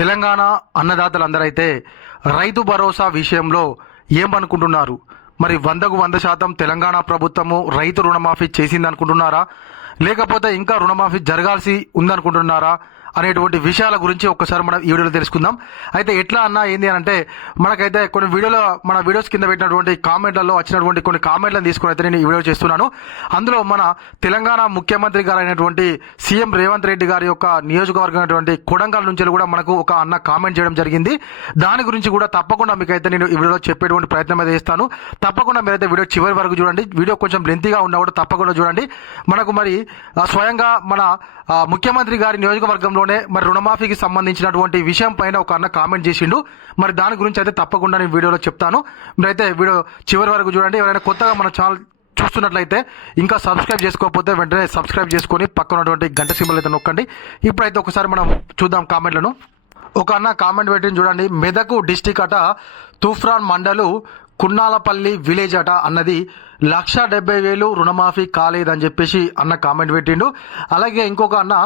తెలంగాణ అన్నదాతలందరైతే రైతు భరోసా విషయంలో ఏమనుకుంటున్నారు? మరి 100% తెలంగాణ ప్రభుత్వము రైతు రుణమాఫీ చేసిందనుకుంటున్నారా, లేకపోతే ఇంకా రుణమాఫీ జరగాల్సి ఉందనుకుంటున్నారా అనేటువంటి విషయాల గురించి ఒక్కసారి మనం ఈ వీడియోలో తెలుసుకుందాం. అయితే ఎట్లా అన్నా ఏంది అని అంటే, మనకైతే కొన్ని మన వీడియోస్ కింద పెట్టినటువంటి కామెంట్లలో వచ్చినటువంటి కొన్ని కామెంట్లను తీసుకుని అయితే నేను ఈ వీడియో చేస్తున్నాను. అందులో మన తెలంగాణ ముఖ్యమంత్రి గారు అయినటువంటి సీఎం రేవంత్ రెడ్డి గారి యొక్క నియోజకవర్గం అయినటువంటి కొడంగల్ నుంచి కూడా మనకు ఒక అన్న కామెంట్ చేయడం జరిగింది. దాని గురించి కూడా తప్పకుండా మీకైతే నేను ఈ వీడియోలో చెప్పేటువంటి ప్రయత్నం అయితే చేస్తాను. తప్పకుండా మీరైతే వీడియో చివరి వరకు చూడండి. వీడియో కొంచెం లెంతీగా ఉన్నా కూడా తప్పకుండా చూడండి. మనకు మరి స్వయంగా మన ముఖ్యమంత్రి గారి నియోజకవర్గంలోనే మరి రుణమాఫీకి సంబంధించినటువంటి విషయం పైన ఒక అన్న కామెంట్ చేసిండు. మరి దాని గురించి అయితే తప్పకుండా నేను వీడియోలో చెప్తాను. మీరైతే వీడియో చివరి వరకు చూడండి. ఎవరైనా కొత్తగా మన ఛానల్ చూస్తున్నట్లయితే ఇంకా సబ్స్క్రైబ్ చేసుకోకపోతే వెంటనే సబ్స్క్రైబ్ చేసుకొని పక్కన ఉన్నటువంటి గంట సింబల్ అయితే నొక్కండి. ఇప్పుడైతే ఒకసారి మనం చూద్దాం కామెంట్లను. ఒక అన్న కామెంట్ పెట్టింది చూడండి. మెదకు డిస్టిక్ అట తూఫ్రాన్ మండలు కున్నాలపల్లి విలేజ్ అట అన్నది 1,70,000 రుణమాఫీ కాలేదని చెప్పేసి అన్న కామెంట్ పెట్టిండు. అలాగే ఇంకొక అన్న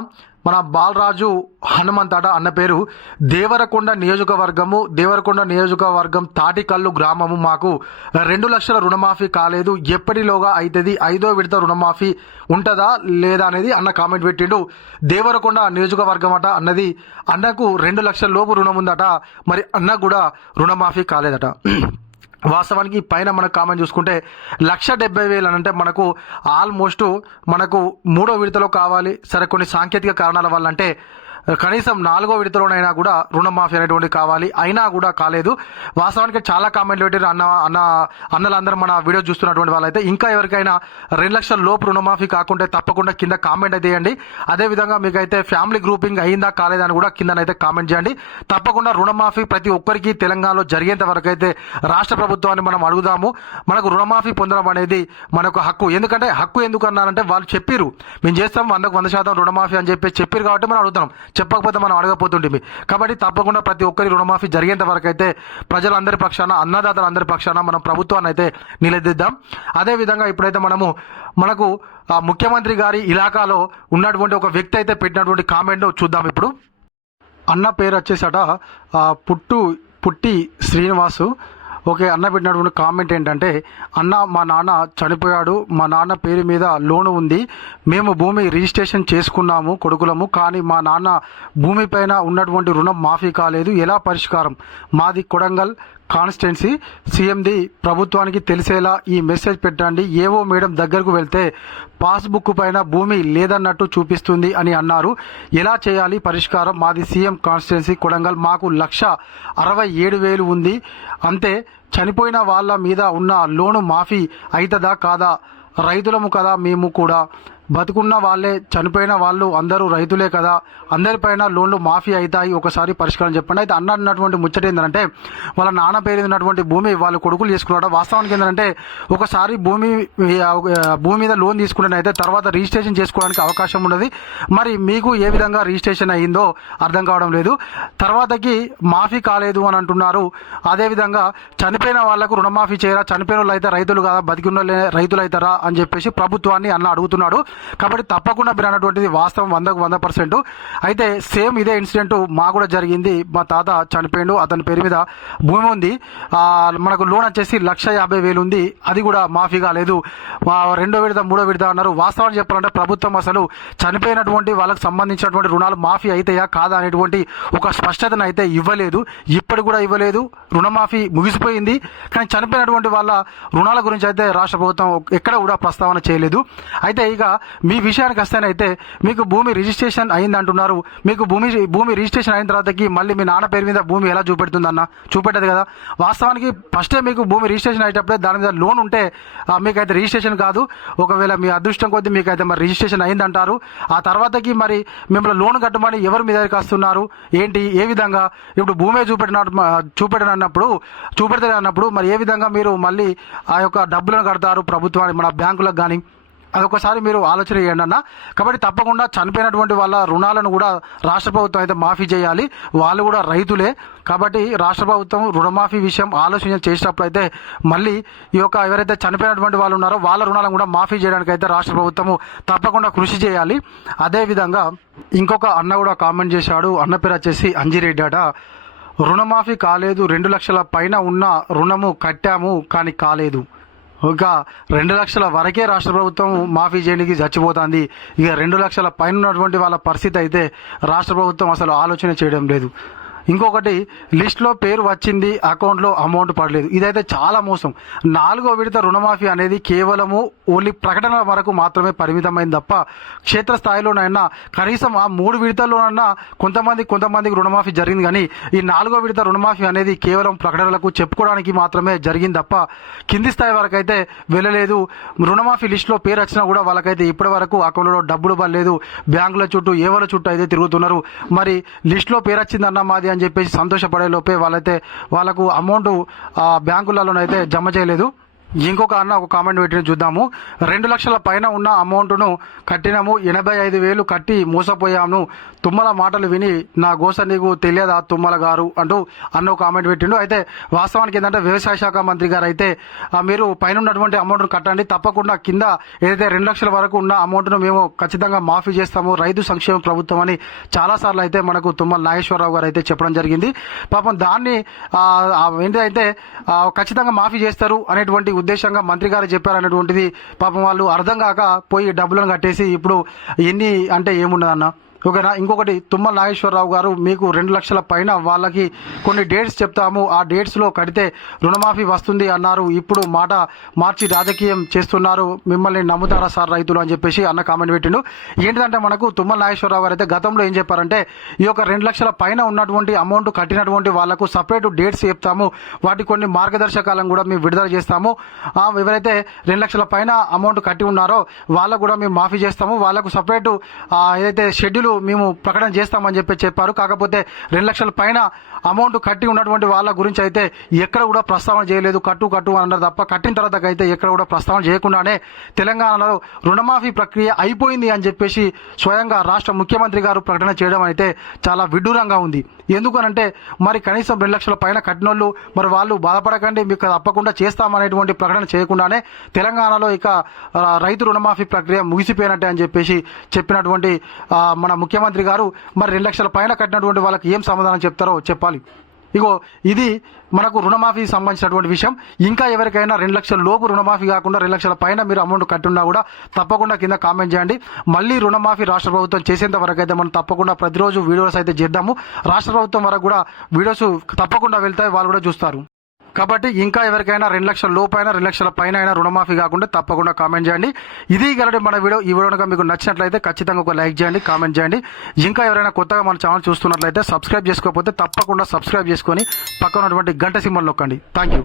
మన బాలరాజు హనుమంత్ అట అన్న పేరు దేవరకొండ నియోజకవర్గం తాటికల్లు గ్రామము మాకు 2 లక్షల రుణమాఫీ కాలేదు, ఎప్పటిలోగా అవుతుంది, 5వ విడత రుణమాఫీ ఉంటుందా లేదా అనేది అన్న కామెంట్ పెట్టిండు. దేవరకొండ నియోజకవర్గం అట అన్నది అన్నకు 2 లక్షల లోపు రుణం ఉందట, మరి అన్నకు కూడా రుణమాఫీ కాలేదట. వాస్తవానికి పైన మన కామెంట్ చూసుకుంటే 1,70,000 అని అంటే మనకు ఆల్మోస్ట్ మనకు 3వ విడతలో కావాలి. సరే కొన్ని సాంకేతిక కారణాల వల్ల అంటే కనీసం 4వ విడతలోనైనా కూడా రుణమాఫీ అనేటువంటి కావాలి, అయినా కూడా కాలేదు. వాస్తవానికి చాలా కామెంట్లు పెట్టారు అన్నలందరూ మన వీడియో చూస్తున్నటువంటి వాళ్ళైతే ఇంకా ఎవరికైనా 2 లక్షల లోపు రుణమాఫీ కాకుంటే తప్పకుండా కింద కామెంట్ అయితే చేయండి. అదేవిధంగా మీకైతే ఫ్యామిలీ గ్రూపింగ్ అయిందా కాలేదని కూడా కిందనైతే కామెంట్ చేయండి. తప్పకుండా రుణమాఫీ ప్రతి ఒక్కరికి తెలంగాణలో జరిగేంత వరకు అయితే రాష్ట్ర ప్రభుత్వాన్ని మనం అడుగుదాము. మనకు రుణమాఫీ పొందడం అనేది మనకు హక్కు. ఎందుకంటే హక్కు ఎందుకు అన్నారంటే వాళ్ళు చెప్పిరు మేము చేస్తాం 100% రుణమాఫీ అని చెప్పారు కాబట్టి మనం అడుగుతాం, చెప్పకపోతే మనం అడగపోతుంటే. కాబట్టి తప్పకుండా ప్రతి ఒక్కరి రుణమాఫీ జరిగేంత వరకు అయితే ప్రజలందరి పక్షాన అన్నదాతలందరి పక్షాన మనం ప్రభుత్వాన్ని అయితే నిలదీద్దాం. అదేవిధంగా ఇప్పుడైతే మనకు ముఖ్యమంత్రి గారి ఇలాకాలో ఉన్నటువంటి ఒక వ్యక్తి అయితే పెట్టినటువంటి కామెంట్ చూద్దాం. ఇప్పుడు అన్న పేరు వచ్చేసట పుట్టి శ్రీనివాసు. ఓకే, అన్న పెట్టినటువంటి కామెంట్ ఏంటంటే, అన్న మా నాన్న చనిపోయాడు, మా నాన్న పేరు మీద లోను ఉంది, మేము భూమి రిజిస్ట్రేషన్ చేసుకున్నాము కొడుకులము, కానీ మా నాన్న భూమి పైన ఉన్నటువంటి రుణం మాఫీ కాలేదు, ఎలా పరిష్కారం? మాది కొడంగల్ కాన్స్టిట్యున్సీ, సీఎంది ప్రభుత్వానికి తెలిసేలా ఈ మెసేజ్ పెట్టండి. ఏవో మేడం దగ్గరకు వెళ్తే పాస్బుక్ పైన భూమి లేదన్నట్టు చూపిస్తుంది అని అన్నారు, ఎలా చేయాలి పరిష్కారం? మాది సీఎం కాన్స్టిట్యున్సీ కొడంగల్, మాకు 1,67,000 ఉంది, అంతే. చనిపోయిన వాళ్ళ మీద ఉన్న లోను మాఫీ అవుతుందా కాదా? రైతులము కదా మేము కూడా, బతుకున్న వాళ్ళే, చనిపోయిన వాళ్ళు అందరూ రైతులే కదా, అందరిపైన లోన్లు మాఫీ అవుతాయి, ఒకసారి పరిష్కారం చెప్పండి. అయితే అన్నటువంటి ముచ్చట ఏంటంటే, వాళ్ళ నాన్న పేరు ఉన్నటువంటి భూమి వాళ్ళు కొడుకులు చేసుకున్నాడు. వాస్తవానికి ఏంటంటే ఒకసారి భూమి మీద లోన్ తీసుకున్నట్టయితే తర్వాత రిజిస్ట్రేషన్ చేసుకోవడానికి అవకాశం ఉన్నది. మరి మీకు ఏ విధంగా రిజిస్ట్రేషన్ అయ్యిందో అర్థం కావడం లేదు. తర్వాతకి మాఫీ కాలేదు అని అంటున్నారు. అదేవిధంగా చనిపోయిన వాళ్లకు రుణమాఫీ చేయరా? చనిపోయిన వాళ్ళు అయితే రైతులు కదా, బతికున్న రైతులు అవుతారా అని చెప్పేసి ప్రభుత్వాన్ని అన్న అడుగుతున్నాడు. కాబట్టి తప్పకుండా మీరు అన్నటువంటిది వాస్తవం 100%. అయితే సేమ్ ఇదే ఇన్సిడెంట్ మా కూడా జరిగింది. మా తాత చనిపోయిండు, అతని పేరు మీద భూమి ఉంది, మనకు లోన్ వచ్చేసి 1,50,000 ఉంది, అది కూడా మాఫీ కాలేదు. 2వ విడత 3వ విడత అన్నారు. వాస్తవాన్ని చెప్పాలంటే ప్రభుత్వం అసలు చనిపోయినటువంటి వాళ్ళకి సంబంధించినటువంటి రుణాలు మాఫీ అవుతాయా కాదా అనేటువంటి ఒక స్పష్టతను అయితే ఇవ్వలేదు, ఇప్పటి కూడా ఇవ్వలేదు. రుణమాఫీ ముగిసిపోయింది, కానీ చనిపోయినటువంటి వాళ్ళ రుణాల గురించి అయితే రాష్ట్ర ప్రభుత్వం ఎక్కడ కూడా ప్రస్తావన చేయలేదు. అయితే ఇక మీ విషయానికి వస్తేనైతే మీకు భూమి రిజిస్ట్రేషన్ అయింది అంటున్నారు. మీకు భూమి రిజిస్ట్రేషన్ అయిన తర్వాతకి మళ్ళీ మీ నాన్న పేరు మీద భూమి ఎలా చూపెడుతుందన్న? చూపెట్టదు కదా. వాస్తవానికి ఫస్టే మీకు భూమి రిజిస్ట్రేషన్ అయ్యేటప్పుడే దాని మీద లోన్ ఉంటే మీకైతే రిజిస్ట్రేషన్ కాదు. ఒకవేళ మీ అదృష్టం కొద్దీ మీకైతే మరి రిజిస్ట్రేషన్ అయిందంటారు. ఆ తర్వాతకి మరి మిమ్మల్ని లోన్ కట్టమని ఎవరు మీ దగ్గరికి వస్తున్నారు ఏంటి, ఏ విధంగా? ఇప్పుడు భూమే చూపెడతారు అన్నప్పుడు మరి ఏ విధంగా మీరు మళ్ళీ ఆ యొక్క డబ్బులను కడతారు ప్రభుత్వానికి, మన బ్యాంకులకు కానీ? అదొకసారి మీరు ఆలోచన చేయండి అన్న. కాబట్టి తప్పకుండా చనిపోయినటువంటి వాళ్ళ రుణాలను కూడా రాష్ట్ర ప్రభుత్వం అయితే మాఫీ చేయాలి. వాళ్ళు కూడా రైతులే. కాబట్టి రాష్ట్ర ప్రభుత్వం రుణమాఫీ విషయం ఆలోచన చేసినప్పుడు అయితే మళ్ళీ ఈ యొక్క ఎవరైతే చనిపోయినటువంటి వాళ్ళు ఉన్నారో వాళ్ళ రుణాలను కూడా మాఫీ చేయడానికి అయితే రాష్ట్ర ప్రభుత్వము తప్పకుండా కృషి చేయాలి. అదేవిధంగా ఇంకొక అన్న కూడా కామెంట్ చేశాడు. అన్న పేరు వచ్చేసి అంజిరెడ్డి అట. రుణమాఫీ కాలేదు, 2 లక్షల పైన ఉన్న రుణము కట్టాము కానీ కాలేదు. ఇక 2 లక్షల వరకే రాష్ట్ర ప్రభుత్వం మాఫీ చేయడానికి చచ్చిపోతుంది. ఇక 2 లక్షల పైన ఉన్నటువంటి వాళ్ళ పరిస్థితి అయితే రాష్ట్ర ప్రభుత్వం అసలు ఆలోచన చేయడం లేదు. ఇంకొకటి, లిస్ట్లో పేరు వచ్చింది, అకౌంట్లో అమౌంట్ పడలేదు. ఇదైతే చాలా మోసం. 4వ విడత రుణమాఫీ అనేది కేవలము ఓన్లీ ప్రకటనల వరకు మాత్రమే పరిమితమైంది తప్ప క్షేత్రస్థాయిలోనైనా కనీసం ఆ 3 విడతల్లోనైనా కొంతమందికి రుణమాఫీ జరిగింది. కానీ ఈ 4వ విడత రుణమాఫీ అనేది కేవలం ప్రకటనలకు చెప్పుకోవడానికి మాత్రమే జరిగింది తప్ప కింది స్థాయి వరకు అయితే వెళ్ళలేదు. రుణమాఫీ లిస్టులో పేరు వచ్చినా కూడా వాళ్ళకైతే ఇప్పటి వరకు అకౌంట్లో డబ్బులు పడలేదు. బ్యాంకుల చుట్టూ ఏవల చుట్టూ అయితే తిరుగుతున్నారు. మరి లిస్టులో పేరు వచ్చిందన్న మాది అని చెప్పేసి సంతోషపడే లోపే వాళ్ళకు అమౌంట్ బ్యాంకులలోనైతే జమ చేయలేదు. ఇంకొక అన్న ఒక కామెంట్ పెట్టిన చూద్దాము. 2 లక్షల పైన ఉన్న అమౌంట్ను కట్టినాము, 85,000 కట్టి మోసపోయాము. తుమ్మల మాటలు విని నా గోస నీకు తెలియదా తుమ్మల గారు అంటూ అన్న ఒక కామెంట్ పెట్టిండు. అయితే వాస్తవానికి ఏంటంటే వ్యవసాయ శాఖ మంత్రి గారు అయితే మీరు పైన ఉన్నటువంటి అమౌంట్ను కట్టండి, తప్పకుండా కింద ఏదైతే 2 లక్షల వరకు ఉన్న అమౌంట్ను మేము ఖచ్చితంగా మాఫీ చేస్తాము, రైతు సంక్షేమ ప్రభుత్వం అని చాలాసార్లు అయితే మనకు తుమ్మల నాగేశ్వరరావు గారు అయితే చెప్పడం జరిగింది. పాపం దాన్ని ఏంటంటే ఖచ్చితంగా మాఫీ చేస్తారు అనేటువంటి ఉద్దేశంగా మంత్రి గారు చెప్పారనేటువంటిది పాపం వాళ్ళు అర్థం కాక పోయి డబ్బులను కట్టేసి ఇప్పుడు ఎన్ని అంటే ఏముండదన్న. ఓకేనా. ఇంకొకటి, తుమ్మల నాగేశ్వరరావు గారు మీకు 2 లక్షల పైన వాళ్ళకి కొన్ని డేట్స్ చెప్తాము, ఆ డేట్స్లో కడితే రుణమాఫీ వస్తుంది అన్నారు. ఇప్పుడు మాట మార్చి రాజకీయం చేస్తున్నారు, మిమ్మల్ని నమ్ముతారా సార్ రైతులు అని చెప్పేసి అన్న కామెంట్ పెట్టిండు. ఏంటిదంటే మనకు తుమ్మల నాగేశ్వరరావు గారు అయితే గతంలో ఏం చెప్పారంటే ఈ యొక్క 2 లక్షల పైన ఉన్నటువంటి అమౌంట్ కట్టినటువంటి వాళ్లకు సపరేట్ డేట్స్ చెప్తాము, వాటి కొన్ని మార్గదర్శకాలను కూడా మేము విడుదల చేస్తాము. ఎవరైతే 2 లక్షల పైన అమౌంట్ కట్టి ఉన్నారో వాళ్ళకు కూడా మేము మాఫీ చేస్తాము, వాళ్ళకు సపరేట్ ఏదైతే షెడ్యూల్ మేము ప్రకటన చేస్తామని చెప్పారు. కాకపోతే 2 లక్షల పైన అమౌంట్ కట్టి ఉన్నటువంటి వాళ్ళ గురించి అయితే ఎక్కడ కూడా ప్రస్తావన చేయలేదు. కట్టు అన్నారు తప్ప కట్టిన తర్వాత అయితే ఎక్కడ కూడా ప్రస్తావన చేయకుండానే తెలంగాణలో రుణమాఫీ ప్రక్రియ అయిపోయింది అని చెప్పేసి స్వయంగా రాష్ట్ర ముఖ్యమంత్రి గారు ప్రకటన చేయడం అయితే చాలా విడ్డూరంగా ఉంది. ఎందుకనంటే మరి కనీసం 2 లక్షల పైన కట్టినోళ్ళు మరి వాళ్ళు బాధపడకండి, మీకు తప్పకుండా చేస్తామనేటువంటి ప్రకటన చేయకుండానే తెలంగాణలో ఇక రైతు రుణమాఫీ ప్రక్రియ ముగిసిపోయినట్టే అని చెప్పేసి చెప్పినటువంటి మన ముఖ్యమంత్రి గారు మరి 2 లక్షల పైన కట్టినటువంటి వాళ్ళకి ఏం సమాధానం చెప్తారో చెప్పాలి. ఇగో ఇది మనకు రుణమాఫీకి సంబంధించినటువంటి విషయం. ఇంకా ఎవరికైనా 2 లక్షల లోపు రుణమాఫీ కాకుండా 2 లక్షల పైన మీరు అమౌంట్ కట్టున్నా కూడా తప్పకుండా కింద కామెంట్ చేయండి. మళ్ళీ రుణమాఫీ రాష్ట్ర ప్రభుత్వం చేసేంత వరకు అయితే మనం తప్పకుండా ప్రతిరోజు వీడియోస్ అయితే చేద్దాము. రాష్ట్ర ప్రభుత్వం వరకు కూడా వీడియోస్ తప్పకుండా వెళ్తాయి, వాళ్ళు కూడా చూస్తారు. కాబట్టి ఇంకా ఎవరికైనా 2 లక్షల లోపైన 2 లక్షల పైన అయినా రుణమాఫీ కాకుండా తప్పకుండా కామెంట్ చేయండి. ఇది గలటి మన వీడియో. ఈ వీడియో మీకు నచ్చినట్లయితే ఖచ్చితంగా ఒక లైక్ చేయండి, కామెంట్ చేయండి. ఇంకా ఎవరైనా కొత్తగా మన ఛానల్ చూస్తున్నట్లయితే సబ్స్క్రైబ్ చేసుకోకపోతే తప్పకుండా సబ్స్క్రైబ్ చేసుకొని పక్కన ఉన్నటువంటి గంట సింబల్ నొక్కండి. Thank you.